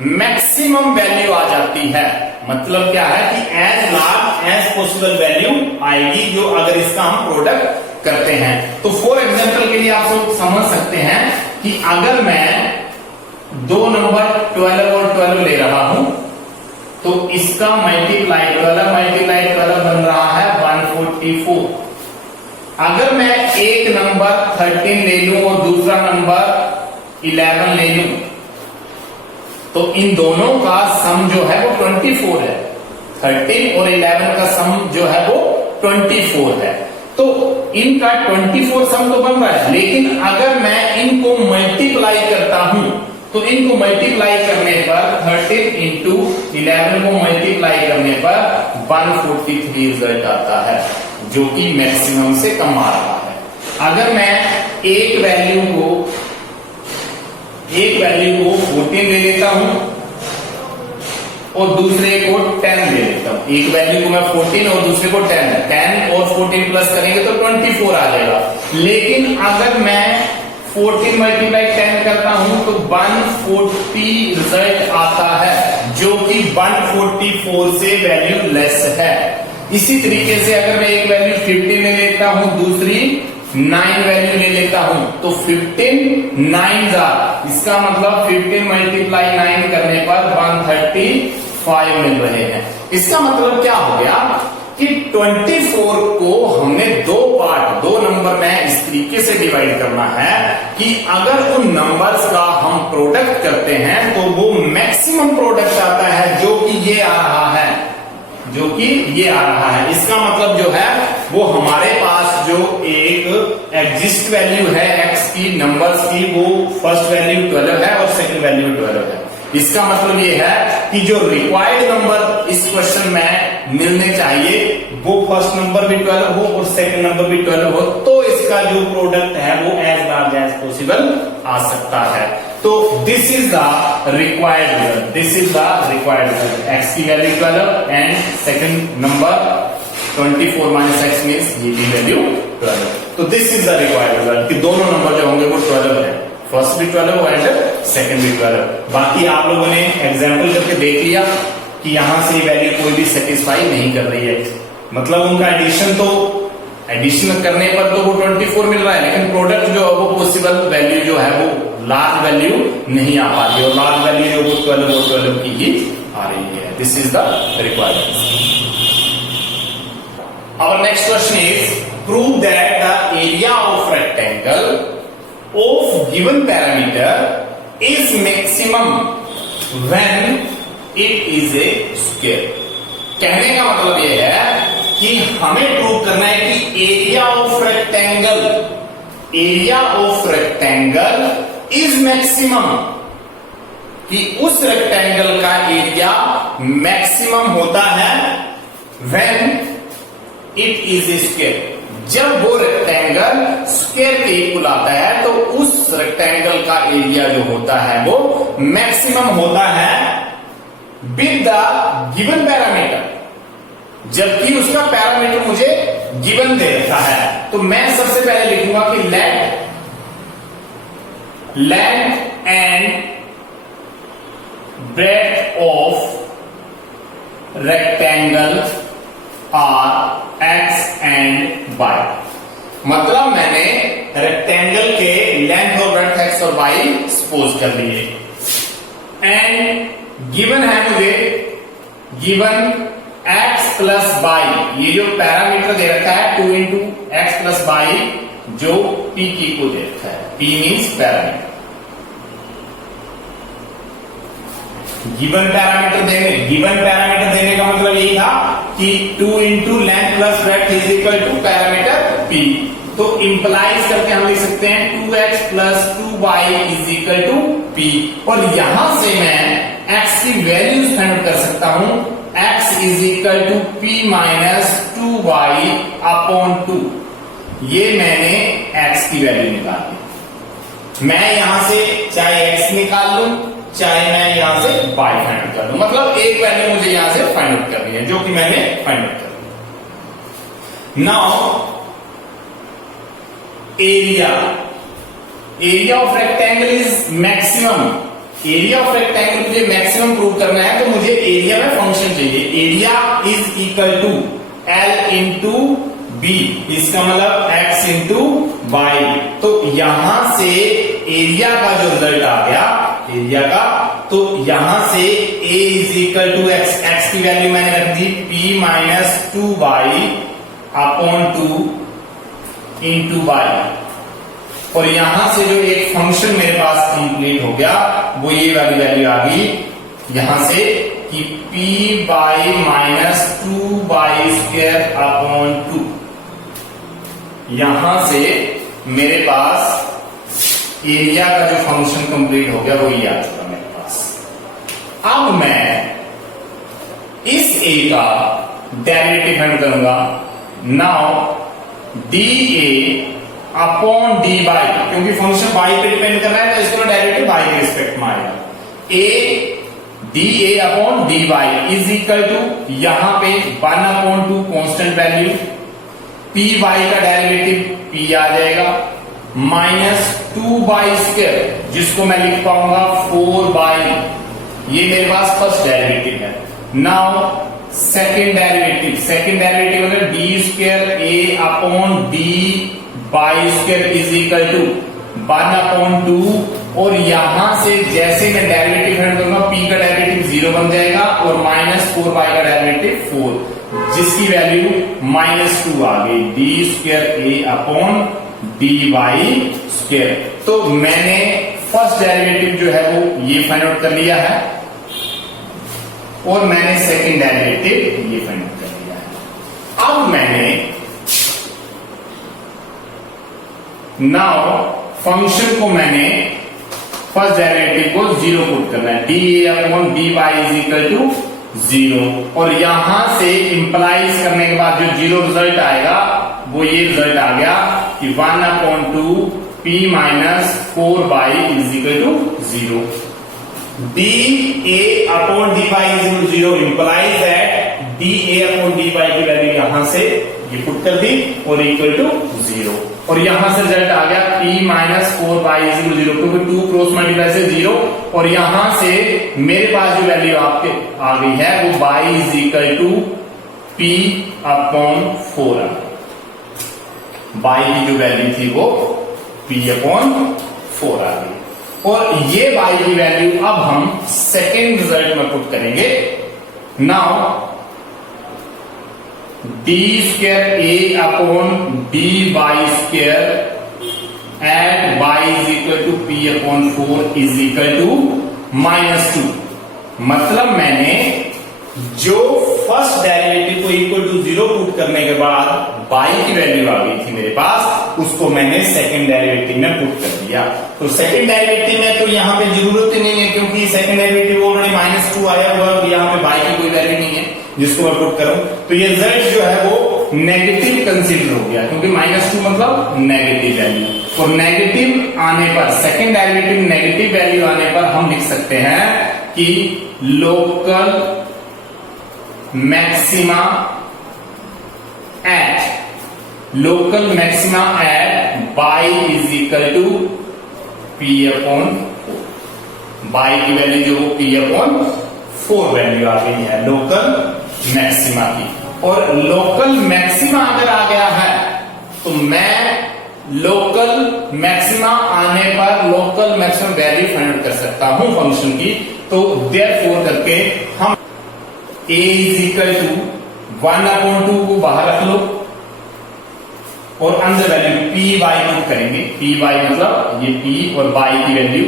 मैक्सिमम वैल्यू आ जाती है। मतलब क्या है कि as large as possible value आएगी जो अगर इसका हम प्रोडक्ट करते हैं। तो फॉर एग्जांपल के लिए आप सब समझ सकते हैं कि अगर मैं दो नंबर 12 और 12 ले रहा हूं तो इसका मल्टीप्लाई 12 बन रहा है 144। अगर मैं एक नंबर 13 ले लूं और दूसरा नंबर 11 ले लूं तो इन दोनों का सम जो है वो 24 है। 13 और 11 का सम जो है वो 24 है। तो इनका 24 सम तो बन रहा है, लेकिन अगर मैं इनको मल्टीप्लाई करता हूं तो इनको मल्टीप्लाई करने पर 13 इंटू 11 को मल्टीप्लाई करने पर 143 रिजल्ट आता है, जो कि मैक्सिमम से कम आ रहा है। अगर मैं एक वैल्यू को 14 ले लेता हूं और दूसरे को 10 ले लेता हूं, एक वैल्यू को मैं 14 और दूसरे को 10 और 14 प्लस करेंगे तो 24 आ जाएगा। लेकिन अगर मैं 14 मल्टीप्लाई 10 करता हूं तो 140 रिजल्ट आता है, जो कि 144 से वैल्यू लेस है। इसी तरीके से अगर मैं एक वैल्यू 15 ले लेता हूं, दूसरी 9 वैल्यू ले लेता हूं, तो 15 9 इसका मतलब 15 मल्टीप्लाई 9 करने पर 135 मिल रहे हैं। इसका मतलब क्या हो गया कि 24 को हमने दो नंबर में इस तरीके से डिवाइड करना है कि अगर उन नंबर्स का हम प्रोडक्ट करते हैं तो वो मैक्सिमम प्रोडक्ट आता है, जो कि ये आ रहा है, इसका मतलब जो है वो हमारे पास जो एक एग्जिस्ट वैल्यू है x की नंबर्स की, वो फर्स्ट वैल्यू 12 है और सेकंड वैल्यू 12 है। इसका मतलब ये है कि जो रिक्वायर्ड नंबर इस क्वेश्चन में मिलने चाहिए वो फर्स्ट नंबर भी 12 हो और सेकंड नंबर भी 12 हो, तो इसका जो प्रोडक्ट है वो एज लार्ज एज पॉसिबल आ सकता है। तो this is the required result, x की value 12 and second number 24 minus x means ये भी वैल्यू 12। तो this is the required result कि दोनों नंबर जो होंगे वो 12 है, फर्स्ट भी 12 एंड सेकंड भी 12। बाकी आप लोगों ने एग्जाम्पल करके देख लिया कि यहां से वैल्यू कोई भी सेटिस्फाई नहीं कर रही है, मतलब उनका एडिशन करने पर तो वो 24 मिल रहा है, लेकिन प्रोडक्ट जो है वो पॉसिबल वैल्यू जो है वो लार्ज वैल्यू नहीं आ पा रही, और लार्ज वैल्यू जो वो 12 की ही आ रही है। This is the requirement. Our next question is prove that the area of rectangle of given parameter is maximum when it is a square. कहने का मतलब यह है कि हमें प्रूव करना है कि area of rectangle is maximum, कि उस रेक्टेंगल का एरिया मैक्सिमम होता है when it is a square. जब वो रेक्टेंगल स्क्वायर के इक्वल आता है तो उस रेक्टेंगल का एरिया जो होता है वो मैक्सिमम होता है विद द गिवन पैरामीटर, जबकि उसका पैरामीटर मुझे गिवन दे रखा है। तो मैं सबसे पहले लिखूंगा कि length and breadth of rectangle are x and y। मतलब मैंने रेक्टेंगल के लेंथ और ब्रेड्थ x और y सपोज कर लिए, एंड गिवन है मुझे गिवन x प्लस y, ये जो पैरामीटर दे रखा है 2 इंटू एक्स प्लस वाई, जो p को दे रखा है, p means parameter. Given parameter देने का मतलब यही था कि 2 into length plus breadth is equal to parameter p। तो इंप्लाइज करके हम लिख सकते हैं 2x plus 2y is equal to p, और यहां से मैं x की वैल्यूज फाइंड आउट कर सकता हूं। x is equal to p minus 2y upon 2, ये मैंने x की वैल्यू निकाल ली। मैं यहां से चाहे x निकाल लूं चाहे मैं यहां से y फाइंड आउट कर लूं, मतलब एक वैल्यू मुझे यहां से फाइंड आउट करनी है, जो कि मैंने फाइंड आउट कर ली। Now area of rectangle is maximum. Area of rectangle मुझे मैक्सिमम प्रूव करना है, तो मुझे एरिया में फंक्शन चाहिए। Area is equal to L into b, इसका मतलब x इंटू वाई। तो यहां से एरिया का जो रिजल्ट आ गया तो यहां से a is equal to x की वैल्यू मैंने रख दी p minus 2y upon 2 into y, और यहां से जो एक फंक्शन मेरे पास कंप्लीट हो गया वो ये वाली वैल्यू आ गई यहां से कि p by minus 2y square upon 2। यहां से मेरे पास एरिया का जो फंक्शन कंप्लीट हो गया वो ये आ चुका मेरे पास। अब मैं इस ए का डेरिवेटिव फाइंड करूंगा। Now D a upon d by, क्योंकि फंक्शन बाई पे डिपेंड कर रहा है तो इसका डेरिवेटिव बाई के रिस्पेक्ट में आएगा। A d a upon d y is equal to यहां पे 1/2 कांस्टेंट वैल्यू, पी वाई का डेरिवेटिव पी आ जाएगा माइनस 2/2 जिसको मैं लिख पाऊंगा 4/, ये मेरे पास फर्स्ट डेरिवेटिव है। नाउ सेकेंड डेरिवेटिव मतलब d square a upon d y square is equal to 1/2, और यहां से जैसे मैं डेरिवेटिव फाइंड करूंगा पी का डेरिवेटिव 0 बन जाएगा और माइनस 4/, का डेरिवेटिव 4, जिसकी वैल्यू -2 आ गई, D square a upon d y square. तो मैंने फर्स्ट डेरिवेटिव जो है वो ये फाइंड आउट कर लिया है और मैंने सेकंड डेरिवेटिव ये फाइंड आउट कर लिया है। अब मैंने नाउ फंक्शन को मैंने फर्स्ट डेरिवेटिव को 0 पुट करना है, d a upon d y is equal to 0, और यहां से इंप्लाइज करने के बाद जो 0 रिजल्ट आएगा वो ये रिजल्ट आ गया कि 1/2 p minus 4/, is equal to 0। D a upon d y is equal to 0 implies that d a upon d y की वैल्यू यहां से ये पुट कर दी और इक्वल टू 0, और यहां से रिजल्ट आ गया p माइनस 4/, इज इक्वल 0, क्योंकि 2 क्रॉस मल्टीप्लाई से 0, और यहां से मेरे पास जो वैल्यू आपके आ गई है वो y is equal to p upon 4 आ गई। y की जो वैल्यू थी वो p अपॉन 4 आ गई, और ये y की वैल्यू अब हम सेकेंड रिजल्ट में पुट करेंगे। Now d square a upon d y square at y is equal to p upon 4 is equal to -2। मतलब मैंने जो फर्स्ट डेरिवेटिव को इक्वल टू 0 पुट करने के बाद y की वैल्यू आ गई थी मेरे पास, उसको मैंने सेकंड डेरिवेटिव में पुट कर दिया। तो सेकंड डेरिवेटिव में तो यहां पे जरूरत ही नहीं है, क्योंकि सेकंड डेरिवेटिव ऑलरेडी -2 आया हुआ है और यहां पे y की कोई वैल्यू नहीं है जिसको मैं पुट करूं, तो ये रिजल्ट जो है वो नेगेटिव कंसीडर हो गया, क्योंकि -2 मतलब नेगेटिव वैल्यू, और नेगेटिव आने पर सेकंड डेरिवेटिव नेगेटिव वैल्यू आने पर हम लिख सकते हैं कि local maxima at y is equal to p upon 4, y की वैल्यू जो वो p अपॉन 4 वैल्यू आ गई है लोकल मैक्सिमा की। और लोकल मैक्सिमा अगर आ गया है तो मैं लोकल मैक्सिमा आने पर local maximum value find out कर सकता हूं फंक्शन की। तो देयरफॉर करके हम a इज इक्वल टू 1/2 को बाहर रख लो और अंदर वैल्यू पी वाई पुट करेंगे। पी वाई मतलब ये p और y की value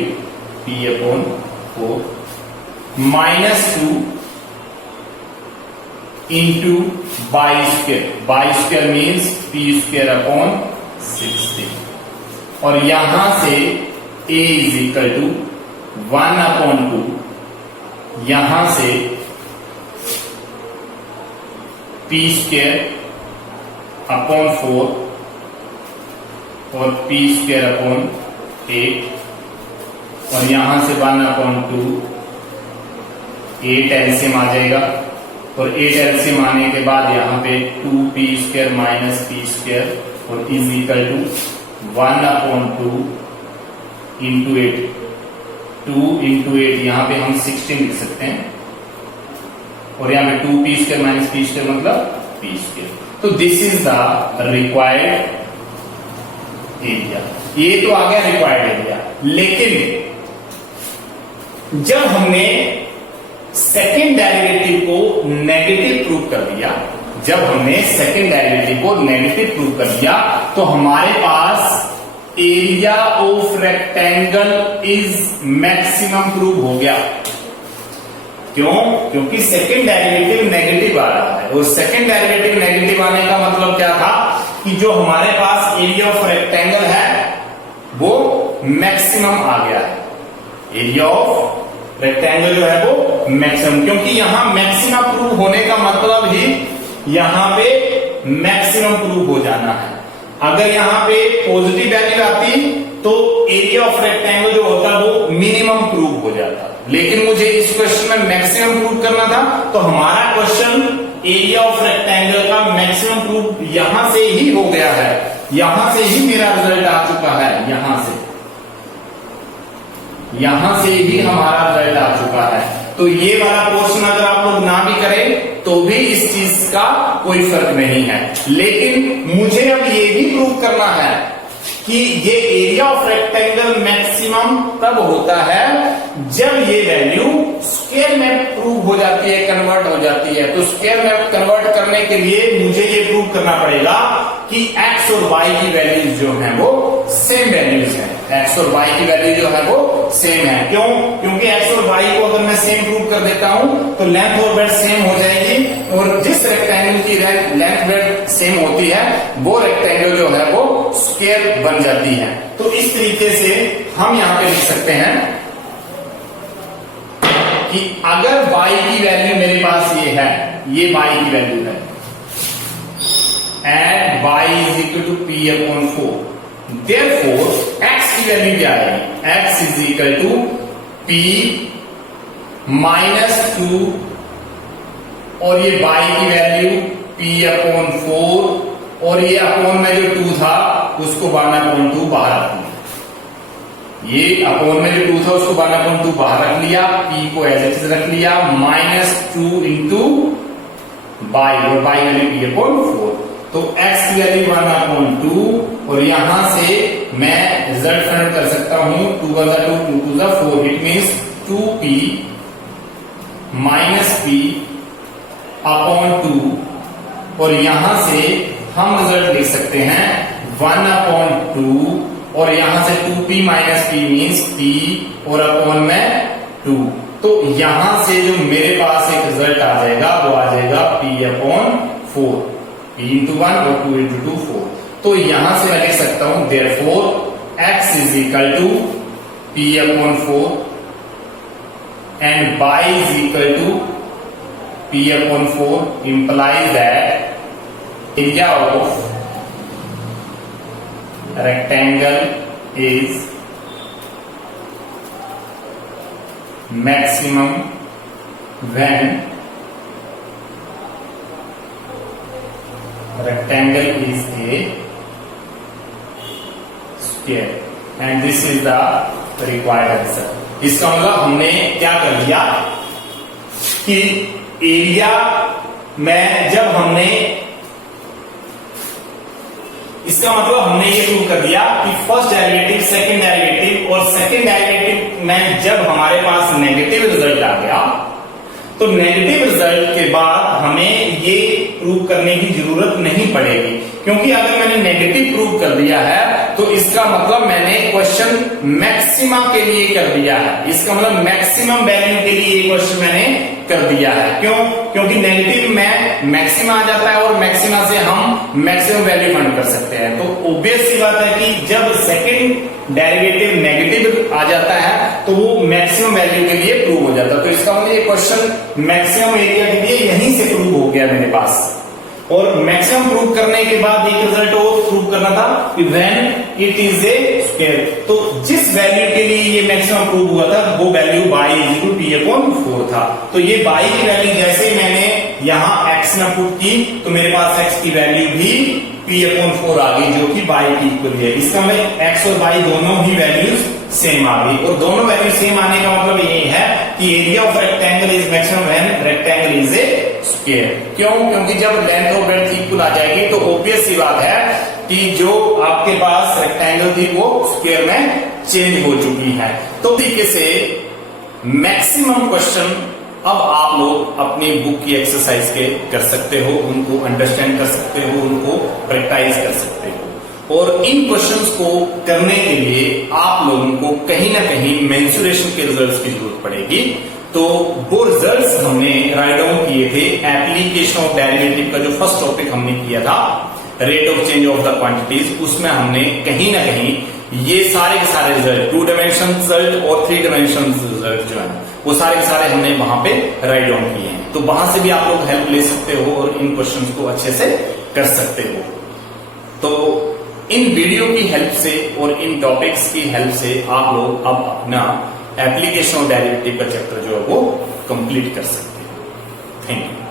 p upon 4 -2 into by square means p square upon 16, और यहां से a इज इक्वल टू 1/2, यहां से p स्क्वायर अपॉन 4 और p स्क्वायर अपॉन 8, और यहां से 1/2, 8 एलसीएम आ जाएगा, और 8 एलसीएम आने के बाद यहां पे 2p square minus p square और is equal to 1/2 into 8, 2 into 8 यहां पे हम 16 लिख सकते हैं, और यहां पे 2p square minus p square मतलब p स्क्वायर। तो this is the required area. ये तो आ गया रिक्वायर्ड एरिया, लेकिन जब हमने सेकेंड डेरिवेटिव को नेगेटिव प्रूव कर दिया, तो हमारे पास area of rectangle is maximum prove हो गया। क्यों? क्योंकि सेकेंड डेरिवेटिव नेगेटिव आ रहा है, और सेकेंड डेरिवेटिव नेगेटिव आने का मतलब क्या था कि जो हमारे पास एरिया ऑफ रेक्टेंगल है वो मैक्सिमम आ गया है, एरिया ऑफ रेक्टेंगल जो है वो मैक्सिमम, क्योंकि यहां मैक्सिमम प्रूव होने का मतलब ही यहां पे मैक्सिमम प्रूव हो जाना है। अगर यहां पे पॉजिटिव वैल्यू आती तो एरिया ऑफ रेक्टेंगल जो होता वो मिनिमम प्रूव हो जाता, लेकिन मुझे इस क्वेश्चन में मैक्सिमम प्रूव करना था, तो हमारा क्वेश्चन एरिया ऑफ रेक्टेंगल का मैक्सिमम प्रूव यहां से ही हो गया है, यहां से ही मेरा रिजल्ट आ चुका है, यहां से ही हमारा रिजल्ट आ चुका है। तो ये वाला पोर्शन अगर आप लोग ना भी करें तो भी इस चीज का कोई फर्क नहीं है, लेकिन मुझे अब ये भी प्रूव करना है कि ये एरिया ऑफ रेक्टेंगल मैक्सिमम तब होता है जब ये वैल्यू स्क्वायर में प्रूव हो जाती है, कन्वर्ट हो जाती है। तो स्क्वायर में कन्वर्ट करने के लिए मुझे ये प्रूव करना पड़ेगा कि x और y की वैल्यूज जो है वो सेम वैल्यूज है, x और y की वैल्यू जो है वो सेम है। क्यों? क्योंकि x और y को अगर मैं सेम प्रूव कर देता हूं तो लेंथ और ब्रेड्थ सेम हो जाएगी, और जिस रेक्टेंगल की लेंथ ब्रेड्थ सेम होती है वो रेक्टेंगल जो है वो स्क्वायर बन जाती है। तो इस तरीके से हम यहां पे लिख सकते हैं कि अगर y की वैल्यू मेरे पास ये है, ये y की वैल्यू है, and y is equal to p upon 4, therefore x की वैल्यू क्या है, x is equal to p minus 2, और ये y की वैल्यू p upon 4, और ये अपॉन में जो 2 था उसको 1 upon 2 बाहर रख लिया, ये अपॉन में जो 2 था उसको 1 upon 2 बाहर रख लिया, p को एज इट इज रख लिया, -2 इंटू y, और y वैल्यू p upon 4। तो x की वैल्यू 1 upon 2, और यहां से मैं रिजल्ट फाइंड कर सकता हूं 2 1 2 2 2 4, it means 2p minus p upon 2, और यहां से हम रिजल्ट लिख सकते हैं 1 upon 2, और यहां से 2p minus p means p, और अपॉन में 2। तो यहां से जो मेरे पास एक रिजल्ट आ जाएगा वो आ जाएगा p अपॉन 4, p इंटू 1 और 2 इंटू 2 4। तो यहां से मैं लिख सकता हूं therefore x is equal to p upon 4 and y is equal to p upon 4 implies that area of rectangle is maximum when rectangle is a square, and this is the required answer। इसका मतलब हमने क्या कर दिया कि area में जब हमने, इसका मतलब हमने ये प्रूव कर दिया कि फर्स्ट डेरिवेटिव, सेकंड डेरिवेटिव, और सेकंड डेरिवेटिव में जब हमारे पास नेगेटिव रिजल्ट आ गया तो नेगेटिव रिजल्ट के बाद हमें ये प्रूव करने की जरूरत नहीं पड़ेगी, क्योंकि अगर मैंने नेगेटिव प्रूव कर दिया है तो इसका मतलब मैंने क्वेश्चन मैक्सिमा के लिए कर दिया है, इसका मतलब मैक्सिमम वैल्यू के लिए ये क्वेश्चन मैंने कर दिया है। क्यों? क्योंकि नेगेटिव में मैक्सिमा आ जाता है और मैक्सिमा से हम मैक्सिमम वैल्यू फाइंड कर सकते हैं। तो ऑब्वियस सी बात है कि जब सेकंड डेरिवेटिव नेगेटिव आ जाता है तो वो मैक्सिमम वैल्यू के लिए प्रूव हो जाता है। तो इसका मतलब ये क्वेश्चन मैक्सिमम एरिया के लिए यहीं से प्रूव हो गया मेरे पास, और मैक्सिमम प्रूव करने के बाद एक रिजल्ट और प्रूव करना था कि when it is a square. तो जिस वैल्यू के लिए ये मैक्सिमम प्रूव हुआ था वो value y equal to p upon 4 था। तो ये y की वैल्यू जैसे मैंने यहां x में पुट की तो मेरे पास x की वैल्यू भी p अपॉन 4 आ गई, जो कि y की इक्वल है। इसका मतलब x और y दोनों ही वैल्यूज सेम आ गई, और दोनों वैल्यू सेम आने का मतलब ये है कि area of rectangle is maximum when rectangle is a square. क्यों? क्योंकि जब लेंथ और ब्रेड्थ इक्वल आ जाएगी तो ऑब्वियस सी बात है कि जो आपके पास रेक्टेंगल थी वो स्क्वायर में चेंज हो चुकी है। तो तरीके से मैक्सिमम क्वेश्चन अब आप लोग अपनी बुक की एक्सरसाइज के कर सकते हो, उनको अंडरस्टैंड कर सकते हो, उनको प्रैक्टिस कर सकते हो, और इन क्वेश्चंस को करने के लिए आप लोगों को कहीं ना कहीं मेंसुरेशन के रिजल्ट्स की जरूरत पड़ेगी। तो वो रिजल्ट्स हमने राइट डाउन किए थे एप्लीकेशन ऑफ डेरिवेटिव का, जो फर्स्ट टॉपिक हमने किया था rate of change of the quantities, उसमें हमने कहीं ना कहीं ये सारे के सारे रिजल्ट 2 डायमेंशन रिजल्ट और 3 डायमेंशन रिजल्ट जो है वो सारे के सारे हमने वहां पे राइट डाउन किए हैं। तो वहां से भी आप लोग हेल्प ले सकते हो और इन क्वेश्चंस को अच्छे से कर सकते हो। तो इन वीडियो की हेल्प से और इन टॉपिक्स की हेल्प से आप लोग अब अपना एप्लीकेशन ऑफ डेरिवेटिव का चैप्टर जो है वो कंप्लीट कर सकते हो। Thank you.